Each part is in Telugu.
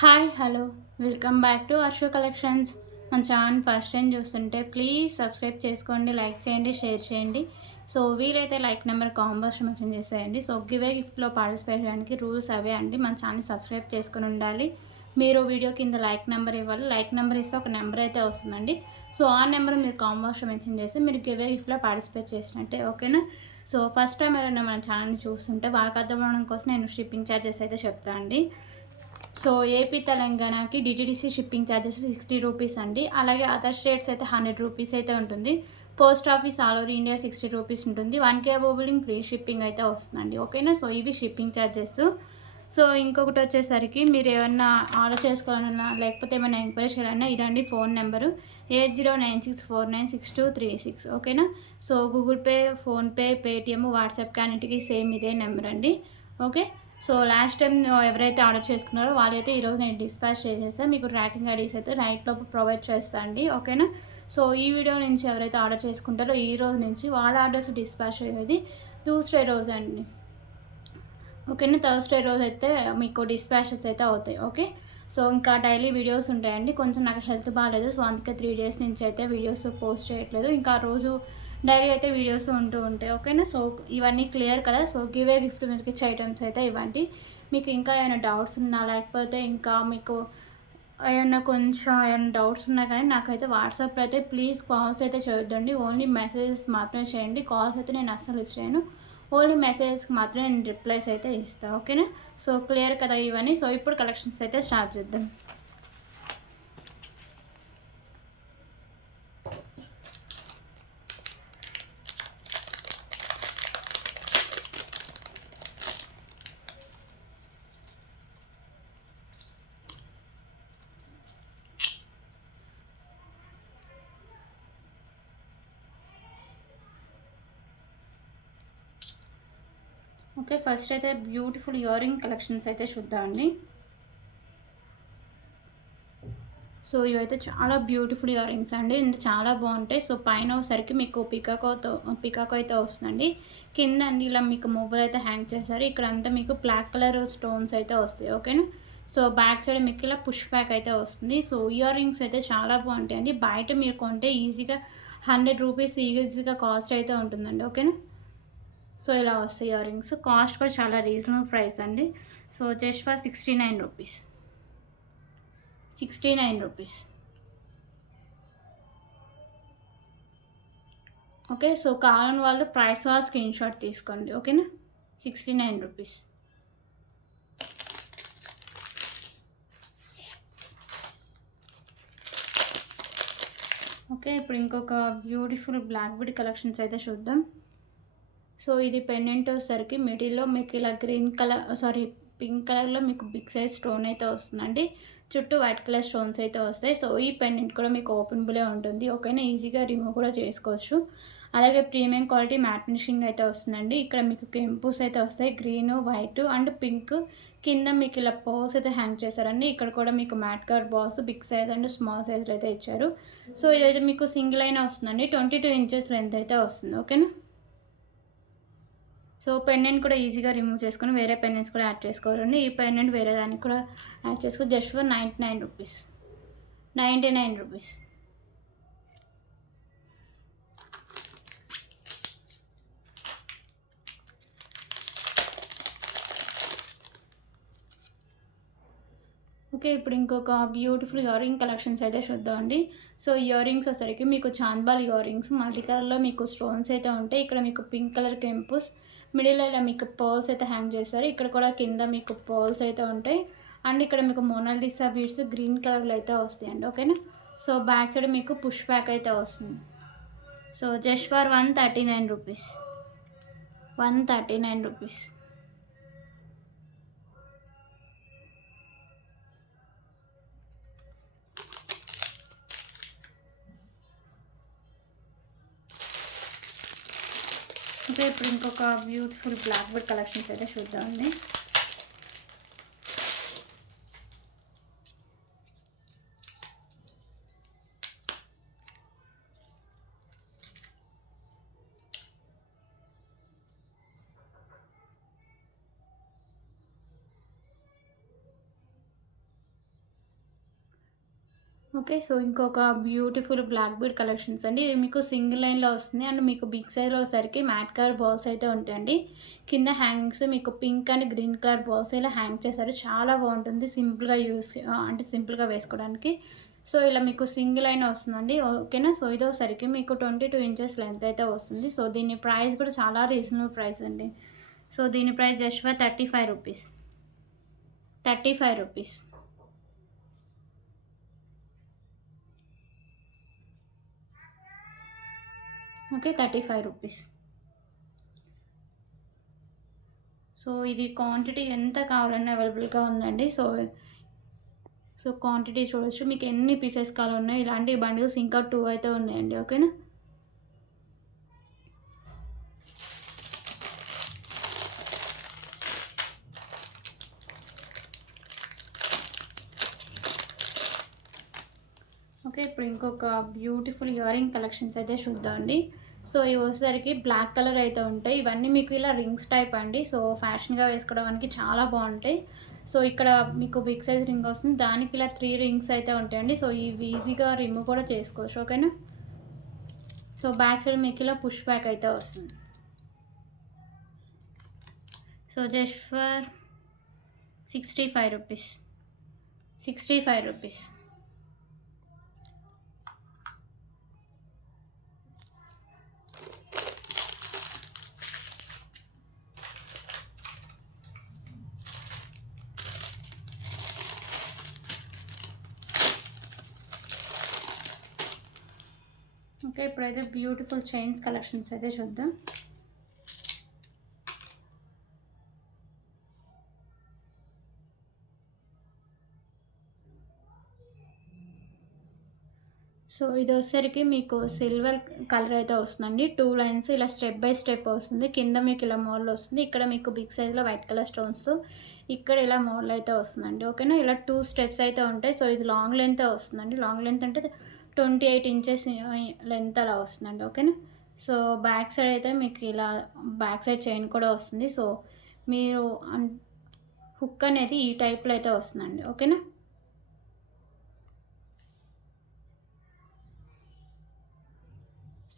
Hi hello welcome back to Arshu collections. మన ఛానల్ ఫస్ట్ టైం చూస్తుంటే ప్లీజ్ సబ్స్క్రైబ్ చేసుకోండి, లైక్ చేయండి, షేర్ చేయండి. సో వీలైతే లైక్ నెంబర్ కాంబోస్ మెన్షన్ చేసేయండి. సో గివే గిఫ్ట్లో పార్టిసిపేట్ చేయడానికి రూల్స్ అవే అండి. మన ఛానల్ సబ్స్క్రైబ్ చేసుకుని ఉండాలి. మీరు వీడియో కింద లైక్ నెంబర్ ఇవ్వాలి. లైక్ నెంబర్ ఇస్తే ఒక నెంబర్ అయితే వస్తుందండి. సో ఆ నెంబర్ మీరు కాంబోస్ మెన్షన్ చేస్తే మీరు గివే గిఫ్ట్లో పార్టిసిపేట్ చేసినట్టే, ఓకేనా? సో ఫస్ట్ టైం ఎవరైనా మన ఛానల్ని చూస్తుంటే వాళ్ళకి అర్థం అవ్వడం కోసం నేను షిప్పింగ్ ఛార్జెస్ అయితే చెప్తాను అండి. సో ఏపీ తెలంగాణకి డిటీడీసీ షిప్పింగ్ ఛార్జెస్ 60 రూపీస్ అండి. అలాగే అదర్ స్టేట్స్ అయితే 100 రూపీస్ అయితే ఉంటుంది. Post office all over India 60 rupees ఉంటుంది. 1K బోబులింగ్ ఫ్రీ షిప్పింగ్ అయితే వస్తుందండి, ఓకేనా? సో ఇవి షిప్పింగ్ ఛార్జెస్. సో ఇంకొకటి వచ్చేసరికి మీరు ఏమన్నా ఆర్డర్ చేసుకోవాలన్నా లేకపోతే ఏమైనా ఎంక్వైరీ చేయాలన్నా ఇదండి ఫోన్ నెంబరు 8096496236, ఓకేనా? So Google pay, PhonePe, Paytm, WhatsApp అన్నిటికీ సేమ్ ఇదే నెంబర్ అండి, ఓకే? సో లాస్ట్ టైం ఎవరైతే ఆర్డర్ చేసుకున్నారో వాళ్ళైతే ఈరోజు నేను డిస్పాచ్ చేసేస్తాను. మీకు ట్రాకింగ్ ఐడీస్ అయితే రైట్లోపు ప్రొవైడ్ చేస్తాను అండి, ఓకేనా? సో ఈ వీడియో నుంచి ఎవరైతే ఆర్డర్ చేసుకుంటారో ఈ రోజు నుంచి వాళ్ళ ఆర్డర్స్ డిస్పాచ్ అయ్యేది ట్యూస్డే రోజు అండి, ఓకేనా? థర్స్డే రోజు అయితే మీకు డిస్పాచెస్ అయితే అవుతాయి, ఓకే? సో ఇంకా డైలీ వీడియోస్ ఉంటాయండి. కొంచెం నాకు హెల్త్ బాగాలేదు, సో అందుకే 3 డేస్ నుంచి అయితే వీడియోస్ పోస్ట్ చేయట్లేదు. ఇంకా రోజు డైలీ అయితే వీడియోస్ ఉంటూ ఉంటాయి, ఓకేనా? సో ఇవన్నీ క్లియర్ కదా. సో గివే గిఫ్ట్ మీకు ఇచ్చే ఐటమ్స్ అయితే ఇవ్వండి. మీకు ఇంకా ఏమైనా డౌట్స్ ఉన్నా లేకపోతే ఇంకా మీకు ఏమైనా డౌట్స్ ఉన్నా కానీ నాకైతే వాట్సాప్లో అయితే ప్లీజ్ కాల్స్ అయితే చేయొద్దండి. ఓన్లీ మెసేజెస్ మాత్రమే చేయండి. కాల్స్ అయితే నేను అస్సలు లిఫ్ట్ చేయను. ఓన్లీ మెసేజెస్కి మాత్రమే నేను రిప్లైస్ అయితే ఇస్తాను, ఓకేనా? సో క్లియర్ కదా ఇవన్నీ. సో ఇప్పుడు కలెక్షన్స్ అయితే స్టార్ట్ చేద్దాం. ఓకే, ఫస్ట్ అయితే బ్యూటిఫుల్ ఇయర్ రింగ్ కలెక్షన్స్ అయితే చూద్దామండి. సో ఇవైతే చాలా బ్యూటిఫుల్ ఇయర్ రింగ్స్ అండి. ఇందులో చాలా బాగుంటాయి. సో పైన ఒకసారికి మీకు పికాకో అయితే వస్తుందండి. కింద అండి ఇలా మీకు మొబైల్ అయితే హ్యాంగ్ చేస్తారు. ఇక్కడ అంతా మీకు బ్లాక్ కలర్ స్టోన్స్ అయితే వస్తాయి, ఓకేనా? సో బ్యాక్ సైడ్ మీకు ఇలా పుష్ బ్యాక్ అయితే వస్తుంది. సో ఇయర్ రింగ్స్ అయితే చాలా బాగుంటాయి అండి. బయట మీరు కొంటే ఈజీగా 100 రూపీస్ ఈజీగా కాస్ట్ అయితే ఉంటుందండి, ఓకేనా? సో ఇలా వస్తాయి ఇయర్ రింగ్స్. కాస్ట్ కూడా చాలా రీజనబుల్ ప్రైస్ అండి. So just for 69 rupees. 69 rupees, okay? So కావాలని వాళ్ళు ప్రైస్ స్క్రీన్ షాట్ తీసుకోండి, ఓకేనా? 69 రూపీస్. ఓకే, ఇప్పుడు ఇంకొక బ్యూటిఫుల్ బ్లాక్ బీడ్ కలెక్షన్స్ అయితే చూద్దాం. సో ఇది పెండెంట్ వచ్చేసరికి మిడిల్లో మీకు ఇలా పింక్ కలర్లో మీకు బిగ్ సైజ్ స్టోన్ అయితే వస్తుందండి. చుట్టూ వైట్ కలర్ స్టోన్స్ అయితే వస్తాయి. సో ఈ పెండెంట్ కూడా మీకు ఓపెనబులే ఉంటుంది, ఓకేనా? ఈజీగా రిమూవ్ కూడా చేసుకోవచ్చు. అలాగే ప్రీమియం క్వాలిటీ మ్యాట్ ఫినిషింగ్ అయితే వస్తుందండి. ఇక్కడ మీకు కెంపుస్ అయితే వస్తాయి, గ్రీన్, వైట్ అండ్ పింక్. కింద మీకు ఇలా బాల్స్ అయితే హ్యాంగ్ చేశారండి. ఇక్కడ కూడా మీకు matte colour balls big size and small size అయితే ఇచ్చారు. సో ఇదైతే మీకు సింగిల్ అయినా వస్తుందండి. 22 ఇంచెస్ లెంత్ అయితే వస్తుంది, ఓకేనా? సో పెండెంట్ కూడా ఈజీగా రిమూవ్ చేసుకొని వేరే పెండెంట్స్ కూడా యాడ్ చేసుకోవాలండి. ఈ పెండెంట్ వేరే దానికి కూడా యాడ్ చేసుకొని just for 99 rupees. 99 rupees. Okay, ఇప్పుడు ఇంకొక బ్యూటిఫుల్ ఇయర్ రింగ్ కలెక్షన్స్ అయితే చూద్దామండి. సో ఇయర్ రింగ్స్ వచ్చేసరికి మీకు చాంద్బాల్ ఇయర్ రింగ్స్ మల్టీ కలర్లో మీకు స్టోన్స్ అయితే ఉంటాయి. ఇక్కడ మీకు పింక్ కలర్ కెంపుస్, మిడిల్లో ఇలా మీకు పర్ల్స్ అయితే హ్యాంగ్ చేస్తారు. ఇక్కడ కూడా కింద మీకు పర్ల్స్ అయితే ఉంటాయి. అండ్ ఇక్కడ మీకు మోనాలిసా బీడ్స్ గ్రీన్ కలర్లో అయితే వస్తాయండి, ఓకేనా? సో బ్యాక్ సైడ్ మీకు పుష్ బ్యాక్ అయితే వస్తుంది. So just for 139 rupees. 139 rupees. Okay, ఇప్పుడు ఇంకొక బ్యూటిఫుల్ బ్లాక్ బీడ్ కలెక్షన్స్ అయితే చూద్దామండి. ఓకే. సో, ఇంకొక బ్యూటిఫుల్ బ్లాక్ బీడ్ కలెక్షన్స్ అండి. ఇది మీకు సింగిల్ లైన్‌లో వస్తుంది. అండ్ మీకు బిగ్ సైజ్‌లో వచ్చేసరికి మ్యాట్ కలర్ బాల్స్ అయితే ఉంటాయండి. కింద హ్యాంగింగ్స్ మీకు pink and green colour balls ఇలా హ్యాంగ్ చేశారు. చాలా బావుంటుంది. అంటే సింపుల్‌గా వేసుకోవడానికి. సో, ఇలా మీకు సింగిల్ లైన్ వస్తుందండి. ఓకేనా. సో, ఇదోసరికి మీకు 22 ఇంచెస్ లెంత్ అయితే వస్తుంది. సో, దీని ప్రైస్ కూడా చాలా రీజనబుల్ ప్రైస్ అండి. సో, దీని ప్రైస్ జస్ట్ ఫర్ రూ. 35. రూ. 35. ఓకే. రూ. 35. సో, ఇది క్వాంటిటీ ఎంత కావాలన్నా అవైలబుల్‌గా ఉందండి. సో, క్వాంటిటీ చూడొచ్చు. మీకు ఎన్ని పీసెస్ కావాలన్నా ఇలాంటి బండిల్స్ ఇంకా 2 అయితే ఉన్నాయండి. ఓకేనా. ఓకే. ఇప్పుడు ఇంకొక బ్యూటిఫుల్ ఇయర్ రింగ్ కలెక్షన్స్ అయితే చూద్దామండి. సో, ఇవి వచ్చేసరికి బ్లాక్ కలర్ అయితే ఉంటాయి. ఇవన్నీ మీకు ఇలా రింగ్స్ టైప్ అండి. సో, ఫ్యాషన్‌గా వేసుకోవడానికి చాలా బావుంటాయి. సో, ఇక్కడ మీకు బిగ్ సైజ్ రింగ్ వస్తుంది. దానికి ఇలా 3 రింగ్స్ అయితే ఉంటాయండి. సో, ఇవి ఈజీగా రిమూవ్ కూడా చేసుకోవచ్చు. ఓకేనా. సో, బ్యాక్ సైడ్ మీకు ఇలా పుష్ బ్యాక్ అయితే వస్తుంది. సో, జస్ట్ ఫర్ రూ. 65. రూ. 65. ఓకే. ఇప్పుడైతే బ్యూటిఫుల్ చైన్స్ కలెక్షన్స్ అయితే చూద్దాం. సో, ఇదొచ్చేసరికి మీకు సిల్వర్ కలర్ అయితే వస్తుందండి. 2 లైన్స్ ఇలా స్టెప్ బై స్టెప్ వస్తుంది. కింద మీకు ఇలా మోడల్ వస్తుంది. ఇక్కడ మీకు బిగ్ సైజ్‌లో వైట్ కలర్ స్టోన్స్‌తో ఇక్కడ ఇలా మోడల్ అయితే వస్తుందండి. ఓకేనా. ఇలా 2 స్టెప్స్ అయితే ఉంటాయి. సో, ఇది లాంగ్ లెంతే వస్తుందండి. లాంగ్ లెంత్ అంటే 28 ఇంచెస్ లెంత్ అలా వస్తుందండి. ఓకేనా. సో, బ్యాక్ సైడ్ అయితే మీకు ఇలా బ్యాక్ సైడ్ చైన్ కూడా వస్తుంది. సో, మీరు హుక్ అనేది ఈ టైప్‌లో అయితే వస్తుందండి. ఓకేనా.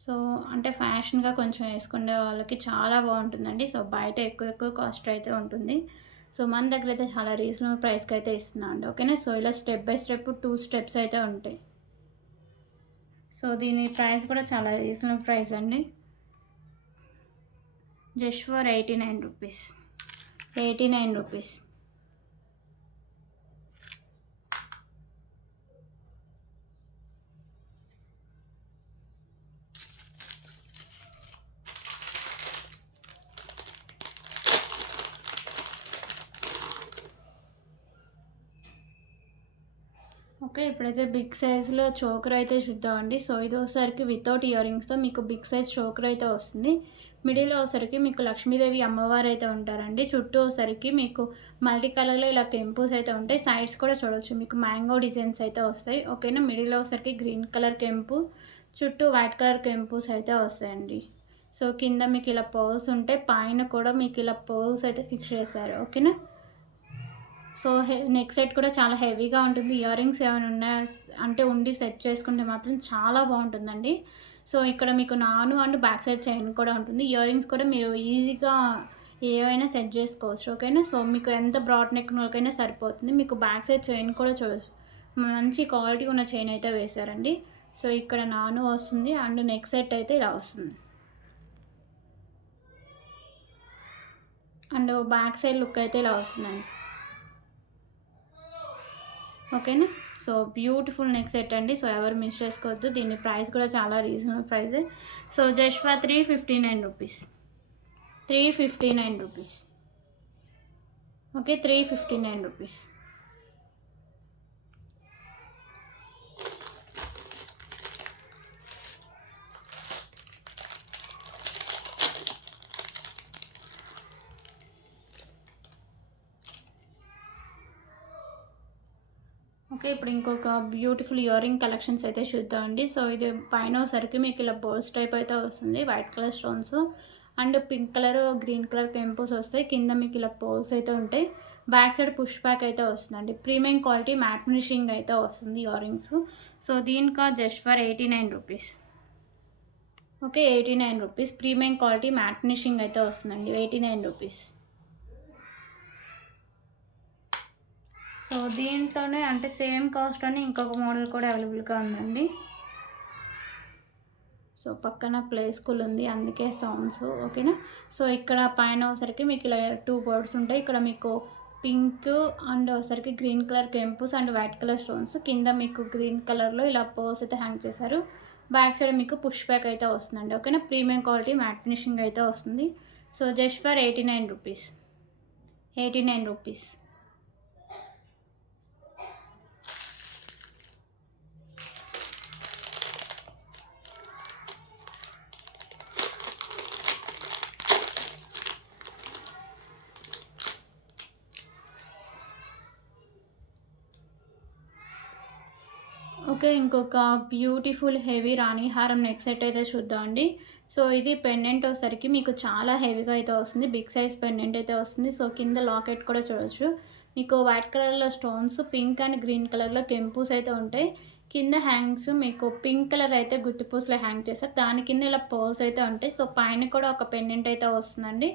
సో, అంటే ఫ్యాషన్‌గా కొంచెం వేసుకునే వాళ్ళకి చాలా బావుంటుందండి. సో, బయట ఎక్కువ కాస్ట్ అయితే ఉంటుంది. సో, మన దగ్గరైతే చాలా రీజనబుల్ ప్రైస్‌కి అయితే ఇస్తున్నామండి. ఓకేనా. సో, ఇలా స్టెప్ బై స్టెప్ 2 స్టెప్స్ అయితే ఉంటాయి. సో, దీని ప్రైస్ కూడా చాలా రీజనబుల్ ప్రైస్ అండి. జస్ట్ ఫర్ రూ. 89. రూ. 89. ఓకే. ఇప్పుడైతే బిగ్ సైజ్‌లో చోకర్ అయితే చూద్దామండి. సో, ఇది వచ్చేసరికి వితౌట్ ఇయర్ రింగ్స్‌తో మీకు బిగ్ సైజ్ చోకర్ అయితే వస్తుంది. మిడిల్‌లో వచ్చేసరికి మీకు లక్ష్మీదేవి అమ్మవారు అయితే ఉంటారండి. చుట్టూ వచ్చేసరికి మీకు మల్టీ కలర్‌లో ఇలా కెంపుస్ అయితే ఉంటాయి. సైడ్స్ కూడా చూడొచ్చు. మీకు మ్యాంగో డిజైన్స్ అయితే వస్తాయి. ఓకేనా. మిడిల్‌లో వచ్చేసరికి గ్రీన్ కలర్ కెంపు, చుట్టూ వైట్ కలర్ కెంపుస్ అయితే వస్తాయండి. సో, కింద మీకు ఇలా పర్ల్స్ ఉంటాయి. పైన కూడా మీకు ఇలా పర్ల్స్ అయితే ఫిక్స్ చేశారు. ఓకేనా. సో, నెక్ సెట్ కూడా చాలా హెవీగా ఉంటుంది. ఇయర్ రింగ్స్ ఏమైనా ఉన్నాయా అంటే ఉండి సెట్ చేసుకుంటే మాత్రం చాలా బావుంటుందండి. సో, ఇక్కడ మీకు అండ్ బ్యాక్ సైడ్ చైన్ కూడా ఉంటుంది. ఇయర్ రింగ్స్ కూడా మీరు ఈజీగా ఏవైనా సెట్ చేసుకోవచ్చు. ఓకేనా. సో, మీకు ఎంత బ్రాడ్ నెక్ ఉన్నోళ్ళకైనా సరిపోతుంది. మీకు బ్యాక్ సైడ్ చైన్ కూడా చూడొచ్చు. మంచి క్వాలిటీ ఉన్న చైన్ అయితే వేశారండి. సో, ఇక్కడ వస్తుంది అండ్ నెక్ సెట్ అయితే ఇలా వస్తుంది. అండ్ బ్యాక్ సైడ్ లుక్ అయితే ఇలా వస్తుందండి. ఓకేనా. సో, బ్యూటిఫుల్ నెక్ సెట్ అండి. సో, ఎవరు మిస్ చేసుకోవద్దు. దీని ప్రైస్ కూడా చాలా రీజనబుల్ ప్రైసే. సో, జస్ట్ ఫర్ రూ. 359. రూ. 359. ఓకే. రూ. 359. ఓకే. ఇప్పుడు ఇంకొక బ్యూటిఫుల్ ఇయర్ రింగ్ కలెక్షన్స్ అయితే చూద్దామండి. సో, ఇది పైన వచ్చేసరికి మీకు ఇలా బోల్స్ టైప్ అయితే వస్తుంది. White colour stones and pink colour, green colour temples వస్తాయి. కింద మీకు ఇలా పోల్స్ అయితే ఉంటాయి. బ్యాక్ సైడ్ పుష్ బ్యాక్ అయితే వస్తుందండి. ప్రీమియం క్వాలిటీ మ్యాట్ ఫినిషింగ్ అయితే వస్తుంది ఇయర్ రింగ్స్. సో దీని cost just for 89 rupees. Okay, 89 rupees. Premium quality matte finishing అయితే వస్తుందండి, 89 రూపీస్. సో దీంట్లోనే అంటే సేమ్ కాస్ట్లోనే ఇంకొక మోడల్ కూడా అవైలబుల్గా ఉందండి. సో పక్కన ప్లే స్కూల్ ఉంది, అందుకే సౌండ్స్. ఓకేనా. సో ఇక్కడ పైన వచ్చరికి మీకు ఇలా 2 బర్డ్స్ ఉంటాయి. ఇక్కడ మీకు పింక్ అండ్ వచ్చరికి గ్రీన్ కలర్ కెంపుస్ అండ్ వైట్ కలర్ స్టోన్స్. కింద మీకు గ్రీన్ కలర్లో ఇలా పర్స్ అయితే హ్యాంగ్ చేశారు. బ్యాక్ సైడ్ మీకు పుష్ బ్యాక్ అయితే వస్తుందండి. ఓకేనా. ప్రీమియం క్వాలిటీ మ్యాట్ ఫినిషింగ్ అయితే వస్తుంది. So just for 89 rupees. 89 rupees. Okay, ఇంకొక బ్యూటిఫుల్ హెవీ రాణి హారం నెక్ సెట్ అయితే చూద్దామండి. సో ఇది పెండెంట్ వచ్చేసరికి మీకు చాలా హెవీగా అయితే వస్తుంది. బిగ్ సైజ్ పెండెంట్ అయితే వస్తుంది. సో కింద లాకెట్ కూడా చూడవచ్చు. మీకు వైట్ కలర్లో స్టోన్స్, పింక్ అండ్ గ్రీన్ కలర్లో కెంపూస్ అయితే ఉంటాయి. కింద హ్యాంగ్స్ మీకు పింక్ కలర్ అయితే గుత్తిపూసలో హ్యాంగ్ చేస్తారు. దాని కింద ఇలా పర్ల్స్ అయితే ఉంటాయి. సో పైన కూడా ఒక పెండెంట్ అయితే వస్తుందండి.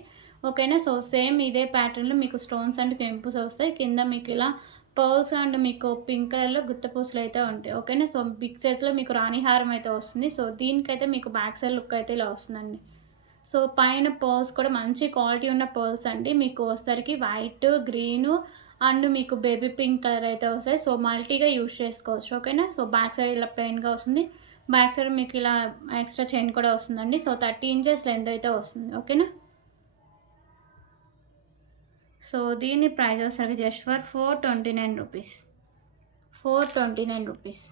ఓకేనా. సో సేమ్ ఇదే ప్యాటర్న్లో మీకు స్టోన్స్ అండ్ కెంపూస్ వస్తాయి. కింద మీకు ఇలా పర్ల్స్ అండ్ మీకు పింక్ కలర్లో గుత్తపూసలు అయితే ఉంటాయి. ఓకేనా. సో బిగ్ సైజ్లో మీకు రాణి హారం అయితే వస్తుంది. సో దీనికైతే మీకు బ్యాక్ సైడ్ లుక్ అయితే ఇలా వస్తుందండి. సో పైన పర్ల్స్ కూడా మంచి క్వాలిటీ ఉన్న పర్ల్స్ అండి. మీకు వచ్చేసరికి వైట్, గ్రీను అండ్ మీకు బేబీ పింక్ కలర్ అయితే వస్తాయి. సో మల్టీగా యూజ్ చేసుకోవచ్చు. ఓకేనా. సో బ్యాక్ సైడ్ ఇలా ప్లెయిన్గా వస్తుంది. బ్యాక్ సైడ్ మీకు ఇలా ఎక్స్ట్రా చైన్ కూడా వస్తుందండి. సో 30 ఇంచెస్ లెంత్ అయితే వస్తుంది. ఓకేనా. సో దీని ప్రైస్ వచ్చేసరికి just for 429 rupees. 429 rupees.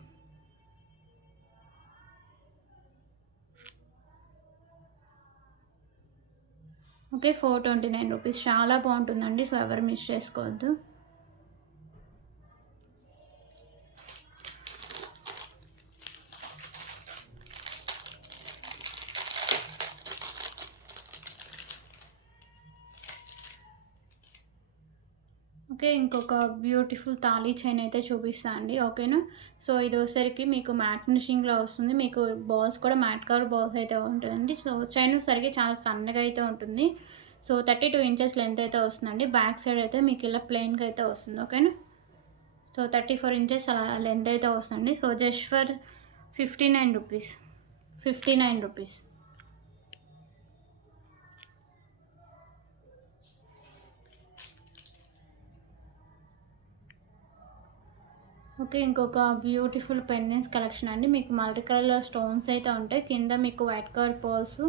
Okay, 429 rupees. చాలా బాగుంటుందండి. సో ఎవరు మిస్ చేసుకోవద్దు. ఓకే, ఇంకొక బ్యూటిఫుల్ తాళీ చైన్ అయితే చూపిస్తా అండి. ఓకేనా. సో ఇది వచ్చేసరికి మీకు మ్యాట్ ఫినిషింగ్లో వస్తుంది. మీకు బాల్స్ కూడా మ్యాట్ కవర్ బాల్స్ అయితే ఉంటుందండి. సో చైన్ వచ్చేసరికి చాలా సన్నగా అయితే ఉంటుంది. సో 32 ఇంచెస్ లెంత్ అయితే వస్తుందండి. బ్యాక్ సైడ్ అయితే మీకు ఇలా ప్లెయిన్గా అయితే వస్తుంది. ఓకేనా. సో 34 ఇంచెస్ అలా లెంత్ అయితే వస్తుంది. So just for 59 rupees. 59 rupees. Okay, ఇంకొక బ్యూటిఫుల్ పెండెంట్స్ కలెక్షన్ అండి. మీకు మల్టీ కలర్లో స్టోన్స్ అయితే ఉంటాయి. కింద మీకు white colour pearls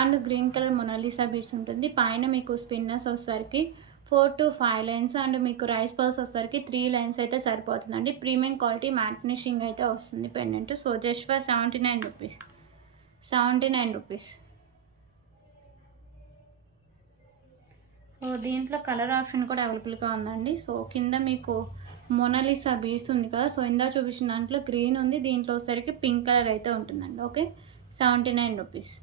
and green colour Mona Lisa beads ఉంటుంది. పైన మీకు స్పిన్నర్స్ వచ్చేసరికి 4 to 5 లైన్స్ అండ్ మీకు రైస్ పర్ల్స్ వచ్చేసరికి 3 లైన్స్ అయితే సరిపోతుందండి. ప్రీమియం క్వాలిటీ మ్యాట్ ఫినిషింగ్ అయితే వస్తుంది pendant. So just for 79 rupees. 79 rupees. So దీంట్లో కలర్ ఆప్షన్ కూడా అవైలబుల్గా ఉందండి. సో కింద మీకు మొనాలిసా బీడ్స్ ఉంది కదా. సో ఇందా చూపించిన దాంట్లో గ్రీన్ ఉంది. దీంట్లో వచ్చేసరికి పింక్ కలర్ అయితే ఉంటుందండి. Okay, 79 rupees.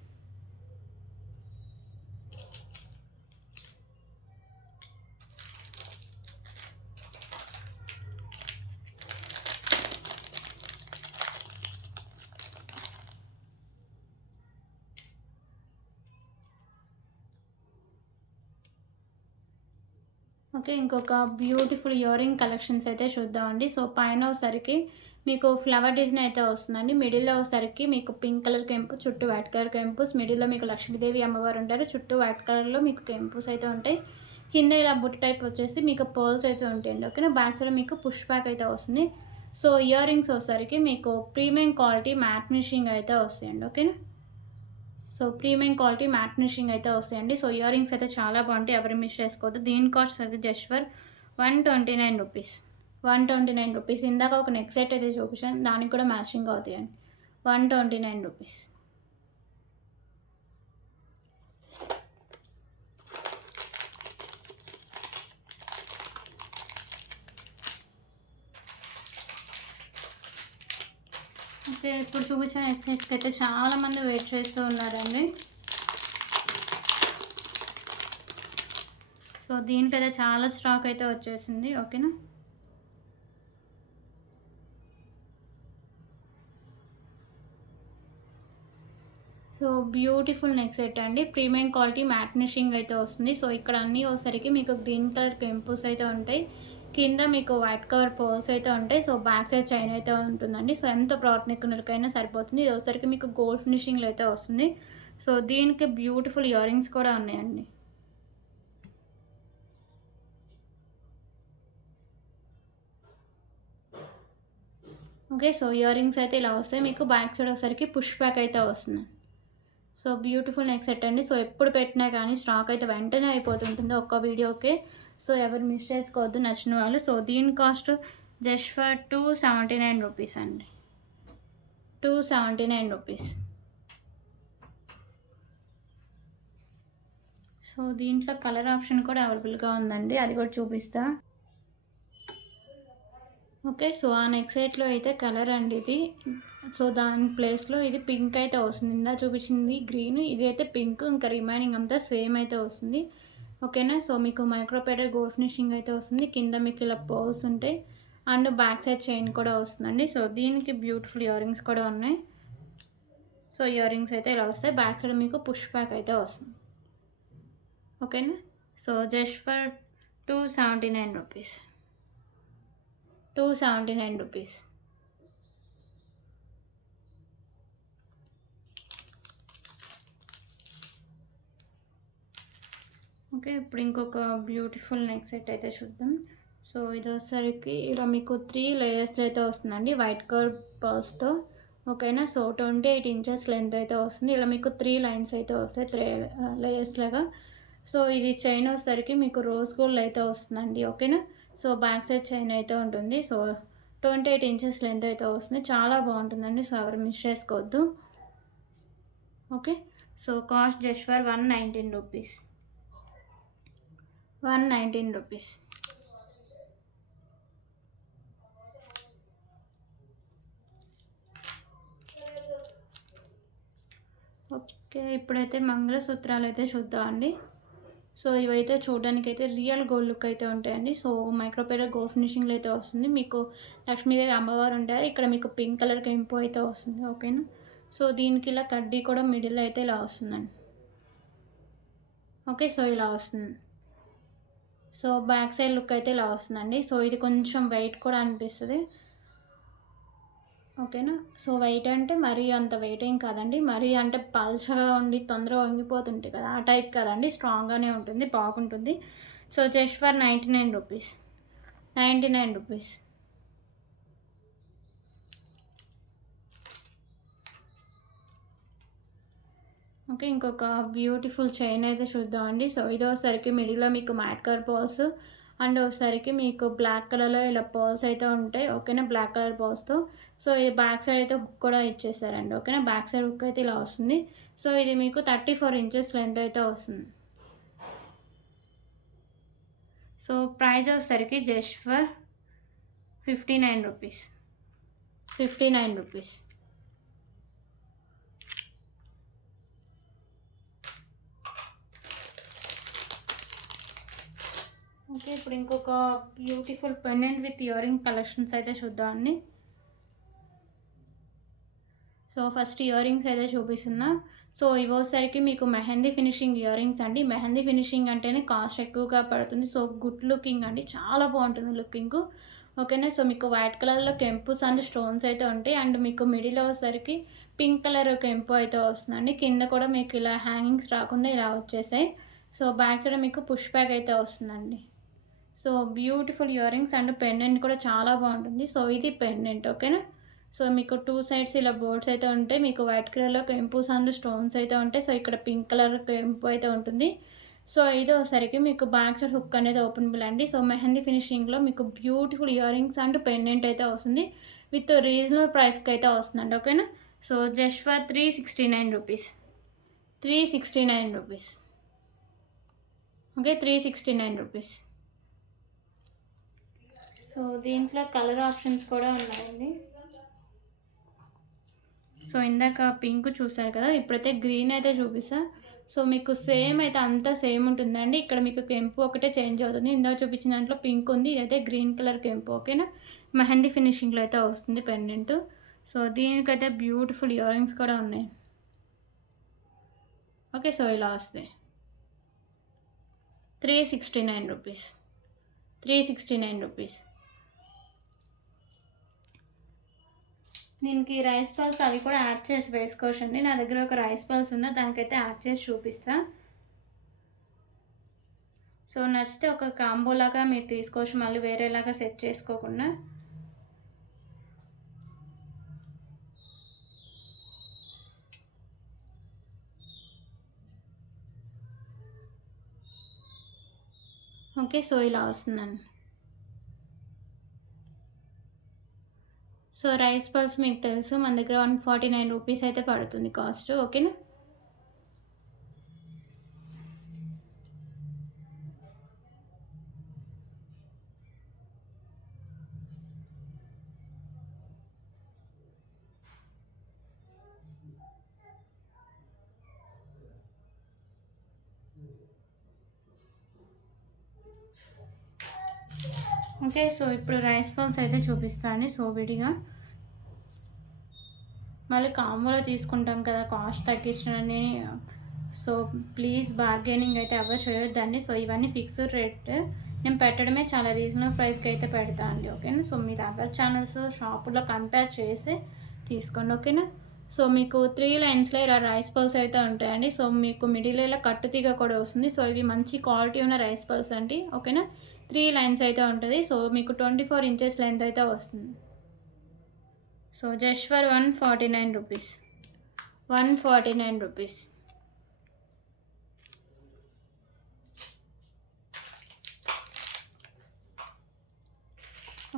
ఓకే, ఇంకొక బ్యూటిఫుల్ ఇయర్ రింగ్ కలెక్షన్స్ అయితే చూద్దామండి. సో పైన వచ్చేసరికి మీకు ఫ్లవర్ డిజైన్ అయితే వస్తుందండి. మిడిల్లో వచ్చేసరికి మీకు పింక్ కలర్ కెంపు, చుట్టూ వైట్ కలర్ కెంపుస్. మిడిల్లో మీకు లక్ష్మీదేవి అమ్మవారు ఉంటారు. చుట్టూ వైట్ కలర్లో మీకు కెంపుస్ అయితే ఉంటాయి. కింద ఇలా బుట్ట టైప్ వచ్చేసి మీకు పర్ల్స్ అయితే ఉంటాయండి. ఓకేనా. బ్యాక్ సైడ్ మీకు పుష్ బ్యాక్ అయితే వస్తుంది. సో ఇయర్ రింగ్స్ వచ్చేసరికి మీకు ప్రీమియం క్వాలిటీ మ్యాట్ ఫినిషింగ్ అయితే వస్తాయండి. ఓకేనా. So premium quality matte finishing అయితే వస్తాయండి. సో ఇయర్ రింగ్స్ అయితే చాలా బాగుంటాయి, ఎవరు మిస్ చేసుకోవద్దు. దీని cost just for 129 rupees. 129 rupees. ఇందాక ఒక నెక్ సెట్ అయితే చూపించాను, దానికి కూడా మ్యాచింగ్ అవుతాయండి. 129 రూపీస్. ఓకే, ఇప్పుడు చూపించిన ఎక్సైజ్కి అయితే చాలామంది వెయిట్ చేస్తూ ఉన్నారండి. సో సో దీనికి అయితే చాలా స్టాక్ అయితే వచ్చేసింది. ఓకేనా. సో బ్యూటిఫుల్ నెక్ సెట్ అండి. ప్రీమియం క్వాలిటీ మ్యాట్ ఫినిషింగ్ అయితే వస్తుంది. సో ఇక్కడ అన్నీ వచ్చేసరికి మీకు గ్రీన్ కలర్ కెంపుస్ అయితే ఉంటాయి. కింద మీకు వైట్ కలర్ పర్ల్స్ అయితే ఉంటాయి. సో బ్యాక్ సైడ్ చైన్ అయితే ఉంటుందండి. సో ఎంత బ్రాడ్ నెక్ ఉన్నకైనా సరిపోతుంది. ఇది వచ్చేసరికి మీకు గోల్డ్ ఫినిషింగ్లో అయితే వస్తుంది. సో దీనికి బ్యూటిఫుల్ ఇయర్ రింగ్స్ కూడా ఉన్నాయండి. ఓకే. సో ఇయర్ రింగ్స్ అయితే ఇలా వస్తాయి. మీకు బ్యాక్ సైడ్ వచ్చేసరికి పుష్ బ్యాక్ అయితే వస్తుంది. సో బ్యూటిఫుల్ నెక్ సెట్ అండి. సో ఎప్పుడు పెట్టినా కానీ స్టాక్ అయితే వెంటనే అయిపోతుంటుంది ఒక్క వీడియోకే. సో ఎవరు మిస్ చేసుకోవద్దు నచ్చిన వాళ్ళు. సో దీని కాస్ట్ జస్ట్ ఫర్ 279 రూపీస్ అండి. 279 రూపీస్. సో దీంట్లో కలర్ ఆప్షన్ కూడా అవైలబుల్గా ఉందండి, అది కూడా చూపిస్తా. ఓకే. సో ఆ నెక్ సెట్లో అయితే కలర్ అండి ఇది. సో దాని ప్లేస్లో ఇది పింక్ అయితే వస్తుంది. ఇందా చూపించింది గ్రీన్, ఇది అయితే పింక్. ఇంకా రిమైనింగ్ అంతా సేమ్ అయితే వస్తుంది. ఓకేనా. సో మీకు మైక్రోపేడర్ గోల్డ్ ఫినిషింగ్ అయితే వస్తుంది. కింద మీకు ఇలా పర్ల్స్ ఉంటాయి అండ్ బ్యాక్ సైడ్ చైన్ కూడా వస్తుందండి. సో దీనికి బ్యూటిఫుల్ ఇయర్ రింగ్స్ కూడా ఉన్నాయి. సో ఇయర్ రింగ్స్ అయితే ఇలా వస్తాయి. బ్యాక్ సైడ్ మీకు పుష్ బ్యాక్ అయితే వస్తుంది. ఓకేనా. So just for 279 rupees. 279 rupees. Okay. ఇప్పుడు ఇంకొక బ్యూటిఫుల్ నెక్ సెట్ అయితే చూద్దాం. సో ఇది వచ్చేసరికి ఇలా మీకు 3 లేయర్స్ అయితే వస్తుందండి వైట్ కలర్ పర్స్తో. ఓకేనా. సో 28 ఇంచెస్ లెంత్ అయితే వస్తుంది. ఇలా మీకు 3 లైన్స్ అయితే వస్తాయి, 3 లేయర్స్ లాగా. సో ఇది చైన్ వచ్చేసరికి మీకు రోజ్ గోల్డ్ అయితే వస్తుందండి. ఓకేనా. సో బ్యాక్ సైడ్ చైన్ అయితే ఉంటుంది. సో 28 ఇంచెస్ లెంత్ అయితే వస్తుంది. చాలా బాగుంటుందండి. సో ఎవరు మిస్ చేసుకోవద్దు. Okay. So cost just for 119 rupees. 119 rupees. Okay. ఇప్పుడైతే మంగళసూత్రాలు అయితే చూద్దామండి. సో ఇవైతే చూడడానికి అయితే రియల్ గోల్డ్ లుక్ అయితే ఉంటాయండి. సో మైక్రోపేడర్ గోల్డ్ ఫినిషింగ్లో అయితే వస్తుంది. మీకు లక్ష్మీదేవి అమ్మవారు ఉంటాయి. ఇక్కడ మీకు పింక్ కలర్ కెంపు అయితే వస్తుంది. ఓకేనా. సో దీనికి ఇలా కడ్డీ కూడా మిడిల్ అయితే ఇలా వస్తుందండి. ఓకే. సో ఇలా వస్తుంది. సో బ్యాక్ సైడ్ లుక్ అయితే ఇలా వస్తుందండి. సో ఇది కొంచెం వెయిట్ కూడా అనిపిస్తుంది. ఓకేనా. సో వెయిట్ అంటే మరీ అంత వెయిట్ ఏం కాదండి, మరీ అంటే పల్చగా ఉండి తొందరగా వంగిపోతుంటాయి కదా, ఆ టైప్ కదండి. స్ట్రాంగ్గానే ఉంటుంది, బాగుంటుంది. So just for 99 rupees. 99 rupees. Okay. ఇంకొక బ్యూటిఫుల్ చైన్ అయితే చూద్దామండి. సో ఇది ఒకసారికి మిడిల్లో మీకు మ్యాట్ కలర్ పర్ల్స్ అండ్ ఒకసారికి మీకు బ్లాక్ కలర్లో ఇలా పర్ల్స్ అయితే ఉంటాయి. ఓకేనా. బ్లాక్ కలర్ పర్ల్స్తో. సో ఇది బ్యాక్ సైడ్ అయితే హుక్ కూడా ఇచ్చేసారండి. ఓకేనా. బ్యాక్ సైడ్ హుక్ అయితే ఇలా వస్తుంది. సో ఇది మీకు 34 ఇంచెస్ లెంత్ అయితే వస్తుంది. సో ప్రైస్ వచ్చేసరికి just for 59 rupees. 59 rupees. Okay. ఇప్పుడు ఇంకొక beautiful pendant with ear ring collections అయితే చూద్దామండి. సో ఫస్ట్ ఇయర్ రింగ్స్ అయితే చూపిస్తున్నా. సో ఇవోసరికి మీకు మెహందీ ఫినిషింగ్ ఇయర్ రింగ్స్ అండి. మెహందీ ఫినిషింగ్ అంటేనే కాస్ట్ ఎక్కువగా పడుతుంది. సో గుడ్ లుకింగ్ అండి, చాలా బాగుంటుంది లుకింగ్. ఓకేనా. సో మీకు వైట్ కలర్లో కెంపుస్ అండ్ స్టోన్స్ అయితే ఉంటాయి అండ్ మీకు మిడిల్ వచ్చేసరికి పింక్ కలర్ కెంపు అయితే వస్తుందండి. కింద కూడా మీకు ఇలా హ్యాంగింగ్స్ రాకుండా ఇలా వచ్చేసాయి. సో బ్యాక్ సైడ్ మీకు పుష్ బ్యాక్ అయితే వస్తుందండి. So beautiful ear rings and pendant కూడా చాలా బాగుంటుంది. సో ఇది పెండెంట్. ఓకేనా. సో మీకు 2 సైడ్స్ ఇలా బోర్డ్స్ అయితే ఉంటాయి. మీకు వైట్ కలర్లో కెంపుస్ అండ్ స్టోన్స్ అయితే ఉంటాయి. సో ఇక్కడ పింక్ కలర్ కెంపు అయితే ఉంటుంది. సో ఇది ఒకసారికి మీకు బ్యాక్ సైడ్ హుక్ అనేది ఓపెన్ బిల్ అండి. సో మెహందీ ఫినిషింగ్లో మీకు beautiful ear rings and pendant అయితే వస్తుంది విత్ రీజనబుల్ ప్రైస్కి అయితే వస్తుందండి. ఓకేనా. So just for 369 rupees. 369 rupees. Okay. 369 rupees. So దీంట్లో కలర్ ఆప్షన్స్ కూడా ఉన్నాయండి. సో ఇందాక పింక్ చూసారు కదా, ఇప్పుడైతే గ్రీన్ అయితే చూపిస్తా. సో మీకు సేమ్ అయితే అంతా సేమ్ ఉంటుందండి. ఇక్కడ మీకు కెంపు ఒకటే చేంజ్ అవుతుంది. ఇందాక చూపించిన దాంట్లో పింక్ ఉంది. ఇదైతే గ్రీన్ కలర్ కెంపు. ఓకేనా, మెహందీ ఫినిషింగ్లో అయితే వస్తుంది పెండెంట్. సో దీనికైతే బ్యూటిఫుల్ ఇయర్ రింగ్స్ కూడా ఉన్నాయి. ఓకే, సో ఇలా వస్తాయి. 369 రూపీస్. 369 రూపీస్. దీనికి రైస్ పల్స్ అవి కూడా యాడ్ చేసి వేసుకోవచ్చండి. నా దగ్గర ఒక రైస్ పల్స్ ఉందా, దానికైతే యాడ్ చేసి చూపిస్తా. సో నచ్చితే ఒక కాంబోలాగా మీరు తీసుకోవచ్చు, మళ్ళీ వేరేలాగా సెట్ చేసుకోకుండా. ఓకే, సో ఇలా వస్తుందండి. సో రైస్ పల్స్ మీకు తెలుసు మన దగ్గర 149 రూపీస్ అయితే పడుతుంది కాస్ట్. ఓకేనా, ఓకే. సో ఇప్పుడు రైస్ పల్స్ అయితే చూపిస్తాను. సో విడిగా మళ్ళీ కాంబోలో తీసుకుంటాం కదా, కాస్ట్ తగ్గించడని. సో ప్లీజ్ బార్గెనింగ్ అయితే ఎవరు చేయొద్దండి. సో ఇవన్నీ ఫిక్స్డ్ రేట్, నేను పెట్టడమే చాలా రీజనబుల్ ప్రైస్కి అయితే పెడతా అండి. ఓకేనా, సో మీరు అదర్ ఛానల్స్ షాపులో కంపేర్ చేసి తీసుకోండి. ఓకేనా, సో మీకు 3 లైన్స్లో ఇలా రైస్ పల్స్ అయితే ఉంటాయండి. సో మీకు మిడిల్ ఇలా కట్టుతీగ కూడా వస్తుంది. సో ఇవి మంచి క్వాలిటీ ఉన్న రైస్ పల్స్ అండి. ఓకేనా, 3 లైన్స్ అయితే ఉంటుంది. సో మీకు 24 ఇంచెస్ లెంత్ అయితే వస్తుంది. So just for 149 rupees. 149 rupees.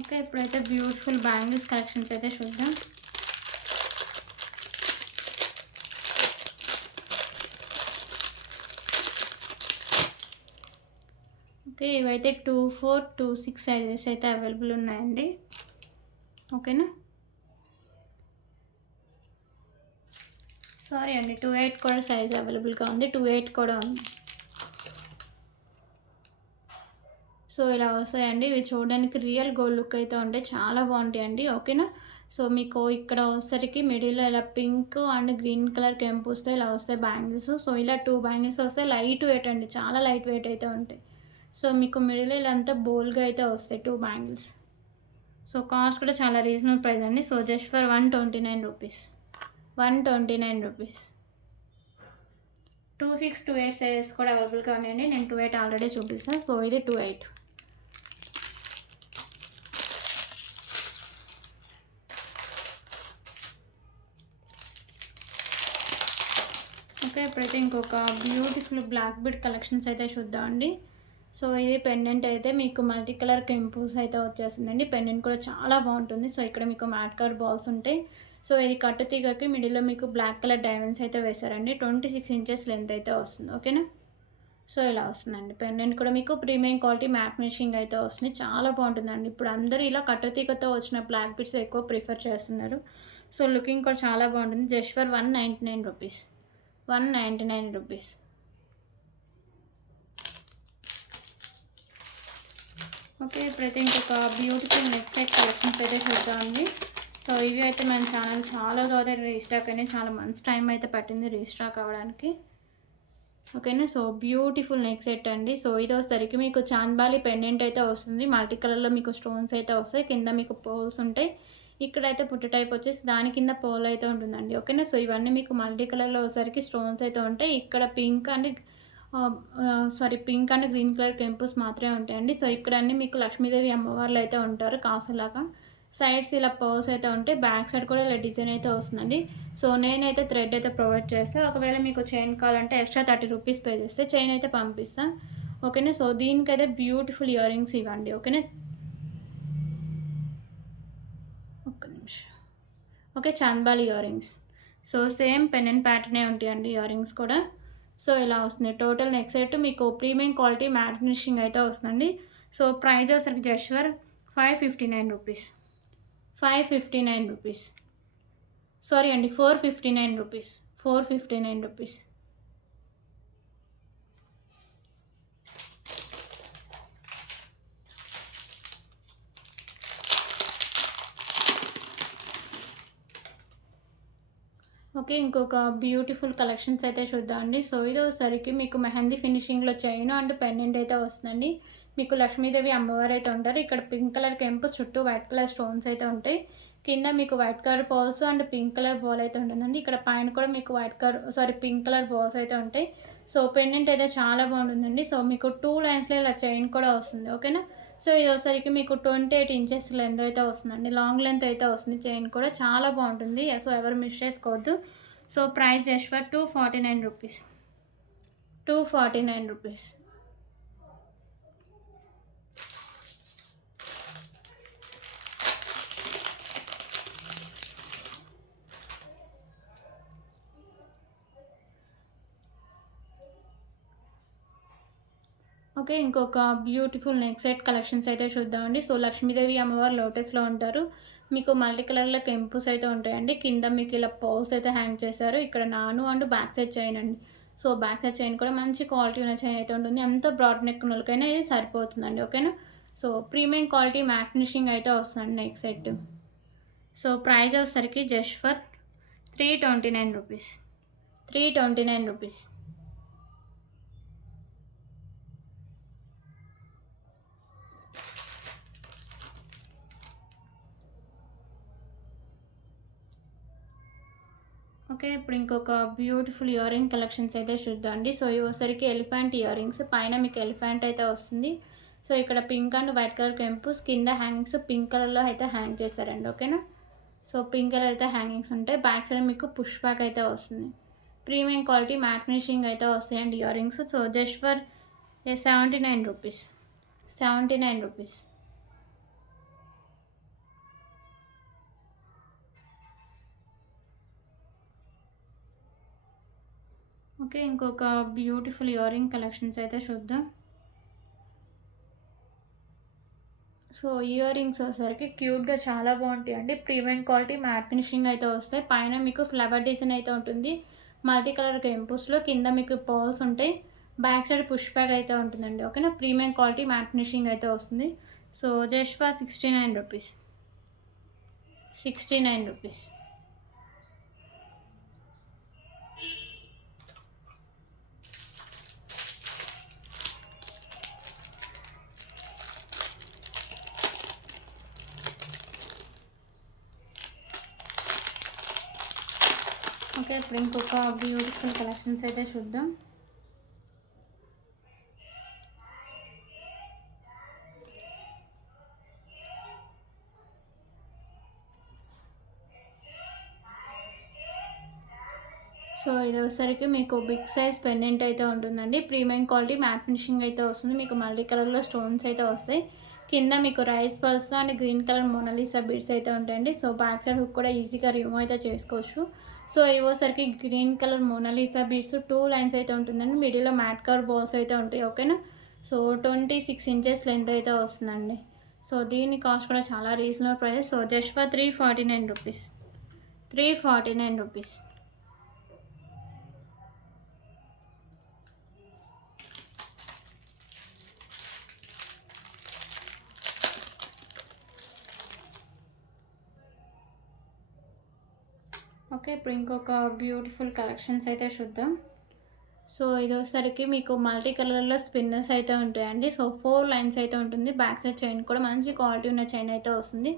Okay, ఇప్పుడైతే బ్యూటిఫుల్ బ్యాంగిల్స్ కలెక్షన్స్ అయితే చూద్దాం. ఓకే, ఇవైతే 24, 26 సైజెస్ అయితే అవైలబుల్ ఉన్నాయండి. ఓకేనా, సారీ అండి, 28 కూడా సైజ్ అవైలబుల్గా ఉంది. 28 కూడా ఉంది. సో ఇలా వస్తాయండి. ఇవి చూడడానికి రియల్ గోల్డ్ లుక్ అయితే ఉంటాయి, చాలా బాగుంటాయండి. ఓకేనా, సో మీకు ఇక్కడ వచ్చేసరికి మిడిల్లో ఇలా పింక్ అండ్ గ్రీన్ కలర్ కెంపు వస్తాయి. ఇలా వస్తాయి బ్యాంగిల్స్. సో ఇలా 2 బ్యాంగిల్స్ వస్తాయి. లైట్ వెయిట్ అండి, చాలా లైట్ వెయిట్ అయితే ఉంటాయి. సో మీకు మిడిల్ ఇలా అంతా బోల్గా అయితే వస్తాయి 2 బ్యాంగిల్స్. సో కాస్ట్ కూడా చాలా రీజనబుల్ ప్రైస్ అండి. So just for 129 rupees. 129 rupees. 26, 28 sizes కూడా అవైలబుల్గా ఉన్నాయండి. నేను 28 ఆల్రెడీ చూపిస్తాను. సో ఇది 28. ఓకే, ఇప్పుడైతే ఇంకొక బ్యూటిఫుల్ బ్లాక్ బీడ్ కలెక్షన్స్ అయితే చూద్దామండి. సో ఇది పెండెంట్ అయితే మీకు మల్టీ కలర్ కెంపుస్ అయితే వచ్చేస్తుందండి. పెండెంట్ కూడా చాలా బాగుంటుంది. సో ఇక్కడ మీకు మ్యాట్ కలర్ బాల్స్ ఉంటాయి. సో ఇది కట్టు తీగకి మిడిల్లో మీకు బ్లాక్ కలర్ డైమండ్స్ అయితే వేశారండి. 26 ఇంచెస్ లెంత్ అయితే వస్తుంది. ఓకేనా, సో ఇలా వస్తుందండి. పెండెంట్ కూడా మీకు ప్రీమియం క్వాలిటీ మ్యాట్ ఫినిషింగ్ అయితే వస్తుంది, చాలా బాగుంటుందండి. ఇప్పుడు అందరూ ఇలా కట్టు తీగతో వచ్చిన బ్లాక్ బీడ్స్ ఎక్కువ ప్రిఫర్ చేస్తున్నారు. సో లుకింగ్ కూడా చాలా బాగుంటుంది. Just for 199 rupees. 199 rupees. Okay, ఇప్పుడైతే ఇంకొక బ్యూటిఫుల్ నెక్ సెట్ కలెక్షన్స్ అయితే చూద్దామండి. సో ఇవి అయితే మన ఛానల్ చాలా త్వరగా రీస్టాక్ అయినాయి. చాలా మంత్స్ టైం అయితే పట్టింది రీస్టాక్ అవ్వడానికి. ఓకేనా, సో బ్యూటిఫుల్ నెక్ సెట్ అండి. సో ఇది వచ్చేసరికి మీకు చాంద్బాలి పెండెంట్ అయితే వస్తుంది. మల్టీ కలర్లో మీకు స్టోన్స్ అయితే వస్తాయి. కింద మీకు పోల్స్ ఉంటాయి. ఇక్కడైతే పుట్టు టైప్ వచ్చేసి దాని కింద పోల్ అయితే ఉంటుందండి. ఓకేనా, సో ఇవన్నీ మీకు మల్టీ కలర్లో వచ్చేసరికి స్టోన్స్ అయితే ఉంటాయి. ఇక్కడ పింక్ అండ్ గ్రీన్ కలర్ కెంపుస్ మాత్రమే ఉంటాయండి. సో ఇక్కడ అన్నీ మీకు లక్ష్మీదేవి అమ్మవార్లు అయితే ఉంటారు కాసులాగా. సైడ్స్ ఇలా పర్స్ అయితే ఉంటాయి. బ్యాక్ సైడ్ కూడా ఇలా డిజైన్ అయితే వస్తుందండి. సో నేనైతే థ్రెడ్ అయితే ప్రొవైడ్ చేస్తాను. ఒకవేళ మీకు చైన్ కావాలంటే ఎక్స్ట్రా 30 రూపీస్ పే చేస్తే చైన్ అయితే పంపిస్తాను. ఓకేనా, సో దీనికైతే బ్యూటిఫుల్ ఇయర్ రింగ్స్ ఇవ్వండి. ఓకేనా, ఒక్క నిమిషం. Okay, Chandbali earrings. So same pendant ప్యాటర్నే ఉంటాయండి ఇయర్ రింగ్స్ కూడా. సో ఇలా వస్తుంది. టోటల్ నెక్ సెట్ మీకు ప్రీమియం క్వాలిటీ మ్యాట్ ఫినిషింగ్ అయితే వస్తుందండి. సో ప్రైస్ వచ్చేసరికి just for 559 rupees. 559 rupees. Sorry అండి, 459 రూపీస్. 459 రూపీస్. ఓకే. ఇంకొక బ్యూటిఫుల్ కలెక్షన్స్ అయితే చూద్దామండి. సో, ఇదొసరికి మీకు మెహందీ ఫినిషింగ్‌లో చైన్ అండ్ పెండెంట్ అయితే వస్తుందండి. మీకు లక్ష్మీదేవి అమ్మవారైతే ఉంటారు. ఇక్కడ పింక్ కలర్ కెంపు చుట్టూ వైట్ కలర్ స్టోన్స్ అయితే ఉంటాయి. కింద మీకు white colour balls and pink colour ball అయితే ఉంటుందండి. ఇక్కడ పైన కూడా మీకు పింక్ కలర్ బాల్స్ అయితే ఉంటాయి. సో, పెండెంట్ అయితే చాలా బాగుంటుందండి. సో, మీకు 2 లైన్స్‌లో ఇలా చైన్ కూడా వస్తుంది. ఓకేనా? సో, ఇదొసరికి మీకు 28 ఇంచెస్ లెంత్ అయితే వస్తుందండి. లాంగ్ లెంత్ అయితే వస్తుంది. చైన్ కూడా చాలా బాగుంటుంది. సో, ఎవరు మిస్ చేసుకోవద్దు. So, price just for 249 rupees. 249 rupees. Okay. ఇంకొక బ్యూటిఫుల్ నెక్ సెట్ కలెక్షన్స్ అయితే చూద్దామండి. సో, లక్ష్మీదేవి అమ్మవారు లోటస్‌లో ఉంటారు. మీకు మల్టీ కలర్‌లో కెంపుస్ అయితే ఉంటాయండి. కింద మీకు ఇలా పర్ల్స్ అయితే హ్యాంగ్ చేశారు. ఇక్కడ నాను అండ్ బ్యాక్ సైడ్ చైన్ అండి. సో, బ్యాక్ సైడ్ చైన్ కూడా మంచి క్వాలిటీ ఉన్న చైన్ అయితే ఉంటుంది. ఎంత బ్రాడ్ నెక్ ఉన్నోళ్ళకైనా ఇది సరిపోతుందండి. ఓకేనా? So, premium quality matte finishing అయితే వస్తుందండి నెక్ సెట్. సో, ప్రైస్ వచ్చేసరికి just for 329 rupees. 329 rupees. Okay. ఇప్పుడు ఇంకొక బ్యూటిఫుల్ ఇయర్ రింగ్ కలెక్షన్స్ అయితే చూద్దామండి. సో, ఇవొసరికి ఎలిఫెంట్ ఇయర్ రింగ్స్. పైన మీకు ఎలిఫెంట్ అయితే వస్తుంది. సో, ఇక్కడ పింక్ అండ్ వైట్ కలర్ కెంపుస్, కింద హ్యాంగింగ్స్ పింక్ కలర్‌లో అయితే హ్యాంగ్ చేశారండి. ఓకేనా? సో, పింక్ కలర్ అయితే హ్యాంగింగ్స్ ఉంటాయి. బ్యాక్ సైడ్ మీకు పుష్ బ్యాక్ అయితే వస్తుంది. ప్రీమియం క్వాలిటీ మ్యాట్ ఫినిషింగ్ అయితే వస్తాయండి ear rings. So, just for 79 rupees. 79 rupees. Okay. ఇంకొక బ్యూటిఫుల్ ఇయర్ రింగ్ కలెక్షన్స్ అయితే చూద్దాం. సో, ఇయర్ రింగ్స్ వచ్చేసరికి క్యూట్‌గా చాలా బాగుంటాయండి. ప్రీమియం క్వాలిటీ మ్యాట్ ఫినిషింగ్ అయితే వస్తాయి. పైన మీకు ఫ్లవర్ డిజైన్ అయితే ఉంటుంది. మల్టీ కలర్ కెంపుస్‌లో కింద మీకు పర్ల్స్ ఉంటాయి. బ్యాక్ సైడ్ పుష్ బ్యాక్ అయితే ఉంటుందండి. ఓకేనా? ప్రీమియం క్వాలిటీ మ్యాట్ ఫినిషింగ్ అయితే వస్తుంది. So, just for 69 rupees. 69 rupees. Okay. ఇప్పుడు ఇంకొక బ్యూటిఫుల్ కలెక్షన్స్ అయితే చూద్దాం. సో, ఇదొసరికి మీకు బిగ్ సైజ్ పెండెంట్ అయితే ఉంటుందండి. ప్రీమియం క్వాలిటీ మ్యాట్ ఫినిషింగ్ అయితే వస్తుంది. మీకు మల్టీ కలర్‌లో స్టోన్స్ అయితే వస్తాయి. కింద మీకు rice pulse and green colour Mona Lisa beads అయితే ఉంటాయండి. సో, బ్యాక్ సైడ్ హుక్ కూడా ఈజీగా రిమూవ్ అయితే చేసుకోవచ్చు. సో, ఇవోసరికి green colour Mona Lisa beads 2 lines అయితే ఉంటుందండి. మిడిల్‌లో మ్యాట్ కలర్ బాల్స్ అయితే ఉంటాయి. ఓకేనా? సో, 26 ఇంచెస్ లెంత్ అయితే వస్తుందండి. సో, దీని కాస్ట్ కూడా చాలా reasonable price. So, just for 349 rupees. 349 rupees. Okay. ఇప్పుడు ఇంకొక బ్యూటిఫుల్ కలెక్షన్స్ అయితే చూద్దాం. సో, ఇదొసరికి మీకు మల్టీ కలర్‌లో స్పిన్నర్స్ అయితే ఉంటాయండి. సో, 4 లైన్స్ అయితే ఉంటుంది. బ్యాక్ సైడ్ చైన్ కూడా మంచి క్వాలిటీ ఉన్న చైన్ అయితే వస్తుంది.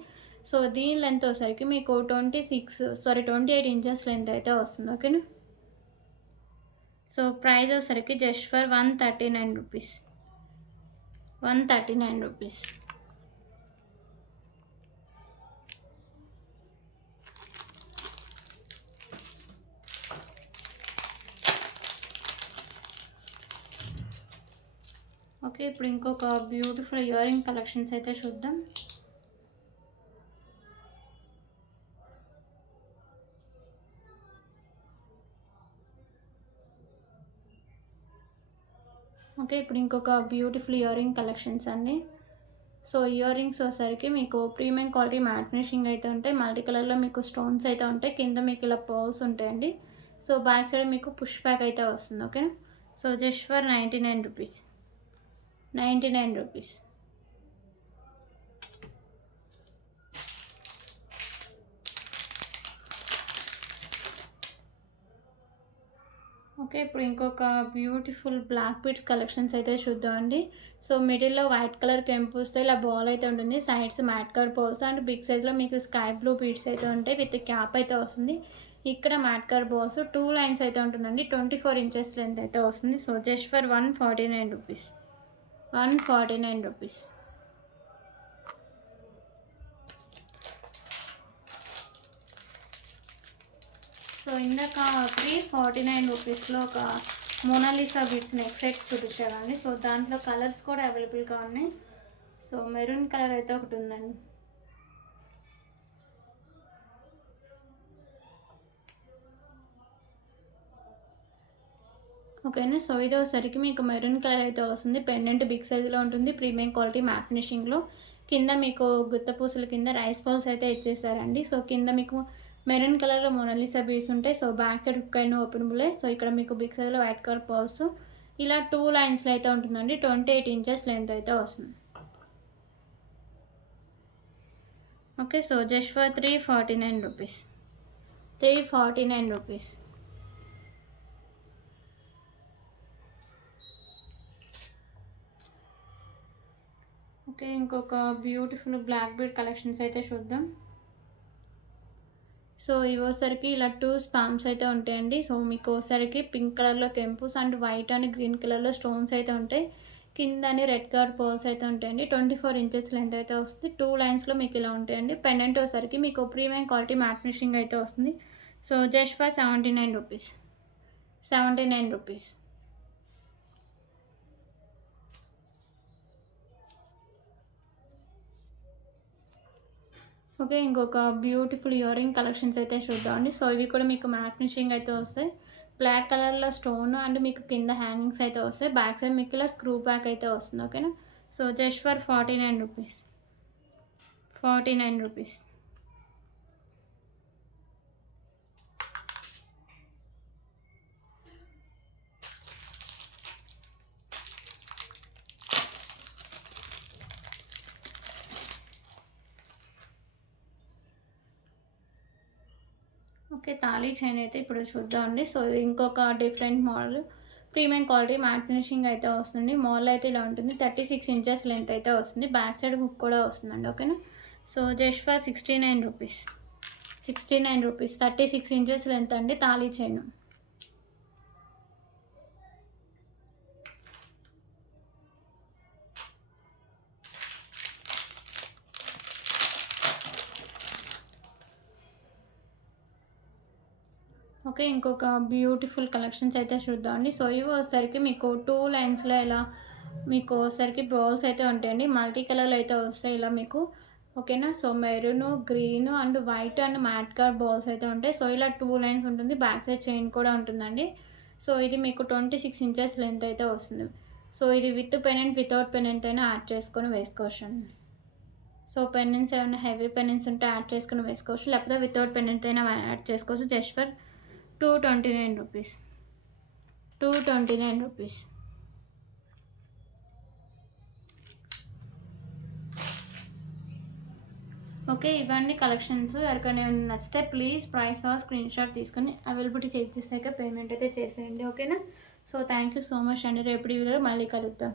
సో, దీని లెంత్ వచ్చేసరికి మీకు 28 ఇంచెస్ లెంత్ అయితే వస్తుంది. ఓకేనా? సో, ప్రైస్ వచ్చేసరికి just for 139 rupees. 139 rupees. Okay. ఇప్పుడు ఇంకొక బ్యూటిఫుల్ ఇయర్ రింగ్ కలెక్షన్స్ అయితే చూద్దాం. ఓకే. ఇప్పుడు ఇంకొక బ్యూటిఫుల్ ఇయర్ రింగ్ కలెక్షన్స్ అండి. సో, ఇయర్ రింగ్స్ వచ్చేసరికి మీకు ప్రీమియం క్వాలిటీ మ్యాట్ ఫినిషింగ్ అయితే ఉంటాయి. మల్టీ కలర్‌లో మీకు స్టోన్స్ అయితే ఉంటాయి. కింద మీకు ఇలా పర్ల్స్ ఉంటాయండి. సో, బ్యాక్ సైడ్ మీకు పుష్ బ్యాక్ అయితే వస్తుంది. ఓకేనా? So, just for 99 rupees. 99 rupees. Okay, ఇప్పుడు ఇంకొక బ్యూటిఫుల్ బ్లాక్ బీడ్స్ కలెక్షన్స్ అయితే చూద్దామండి. సో మిడిల్లో వైట్ కలర్ కెంపుస్తో ఇలా బాల్ అయితే ఉంటుంది, sides matte colour balls and big సైజ్లో మీకు స్కై బ్లూ బీడ్స్ అయితే ఉంటాయి విత్ క్యాప్ అయితే వస్తుంది. ఇక్కడ మ్యాట్ కలర్ బాల్స్ 2 లైన్స్ అయితే ఉంటుందండి, 24 ఇంచెస్ లెంత్ అయితే వస్తుంది. So just for 149 rupees, 149 rupees. So ఇందాక 349 రూపీస్లో ఒక మోనాలిసా బీడ్స్ నెక్ సెట్స్ చూపించారండి. సో దాంట్లో కలర్స్ కూడా అవైలబుల్గా ఉన్నాయి. సో మెరూన్ కలర్ అయితే ఒకటి ఉందండి. ఓకేనా, సో ఇది వచ్చేసరికి మీకు మెరూన్ కలర్ అయితే వస్తుంది. పెండెంట్ బిగ్ సైజులో ఉంటుంది, ప్రీమియం క్వాలిటీ మ్యాట్ ఫినిషింగ్లో. కింద మీకు గుత్త పూసల కింద రైస్ బాల్స్ అయితే ఇచ్చేసారండి. సో కింద మీకు మెరూన్ కలర్లో మోనాలిసా బీడ్స్ ఉంటాయి. సో బ్యాక్ సైడ్ హుక్ అయిన ఓపెనబులే. సో ఇక్కడ మీకు బిగ్ సైజ్లో వైట్ కలర్ బాల్స్ ఇలా 2 లైన్స్లో అయితే ఉంటుందండి, 28 ఇంచెస్ లెంత్ అయితే వస్తుంది. Okay, so just for 349 rupees, 349 rupees. Okay, ఇంకొక బ్యూటిఫుల్ బ్లాక్ బీడ్ కలెక్షన్స్ అయితే చూద్దాం. సో ఇవోసరికి ఇలా 2 స్పామ్స్ అయితే ఉంటాయండి. సో మీకు ఓసరికి పింక్ కలర్లో కెంపుస్ అండ్ వైట్ అండ్ గ్రీన్ కలర్లో స్టోన్స్ అయితే ఉంటాయి. కిందని రెడ్ కలర్ పోల్స్ అయితే ఉంటాయండి. 24 ఇంచెస్ లెంత్ అయితే వస్తుంది. 2 లైన్స్లో మీకు ఇలా ఉంటాయండి. పెండెంట్ వచ్చేసరికి మీకు ప్రీమియం క్వాలిటీ మ్యాట్ ఫినిషింగ్ అయితే వస్తుంది. So just for 79 rupees, 79 rupees. Okay, ఇంకొక బ్యూటిఫుల్ ఇయర్ రింగ్ కలెక్షన్స్ అయితే చూద్దామండి. సో ఇవి కూడా మీకు మ్యాట్ ఫినిషింగ్ అయితే వస్తాయి. బ్లాక్ కలర్లో స్టోన్ అండ్ మీకు కింద హ్యాంగింగ్స్ అయితే వస్తాయి. బ్యాక్ సైడ్ మీకు ఇలా స్క్రూ బ్యాక్ అయితే వస్తుంది. ఓకేనా, so just for 49 rupees, 49 rupees. Okay, thali chain అయితే ఇప్పుడు చూద్దామండి. సో ఇది ఇంకొక different model, premium quality matte finishing అయితే వస్తుంది. మోడల్ అయితే ఇలా ఉంటుంది, 36 ఇంచెస్ లెంత్ అయితే వస్తుంది. బ్యాక్ సైడ్ హుక్ కూడా వస్తుందండి. ఓకేనా, so just for 69 rupees, 69 rupees. 36 inches length అండి తాళీ చైన్. ఓకే, ఇంకొక బ్యూటిఫుల్ కలెక్షన్స్ అయితే చూద్దామండి. సో ఇవి వచ్చేసరికి మీకు 2 లైన్స్లో ఇలా మీకు వచ్చేసరికి బాల్స్ అయితే ఉంటాయండి. మల్టీ కలర్లో అయితే వస్తాయి ఇలా మీకు. ఓకేనా, so maroon, green and white and mat colour balls అయితే ఉంటాయి. సో ఇలా 2 లైన్స్ ఉంటుంది. బ్యాక్ సైడ్ చైన్ కూడా ఉంటుందండి. సో ఇది మీకు 26 ఇంచెస్ లెంత్ అయితే వస్తుంది. సో ఇది విత్ పెనెంట్ వితౌట్ పెనెంట్ అయినా యాడ్ చేసుకొని వేసుకోవచ్చు. సో పెనెంట్స్ ఏమైనా హెవీ పెనెంట్స్ ఉంటే యాడ్ చేసుకొని వేసుకోవచ్చు, లేకపోతే వితౌట్ పెనెంట్ అయినా యాడ్ చేసుకోవచ్చు. Just for 229 rupees, 229 rupees. Okay, ఇవన్నీ కలెక్షన్స్. ఎవరికైనా నచ్చితే ప్లీజ్ ప్రైస్ స్క్రీన్ షాట్ తీసుకొని అవైలబిలిటీ చెక్ చేసాక పేమెంట్ అయితే చేసేయండి. ఓకేనా, so thank you so much అండి. రేపటి వీడియోలో మళ్ళీ కలుద్దాం.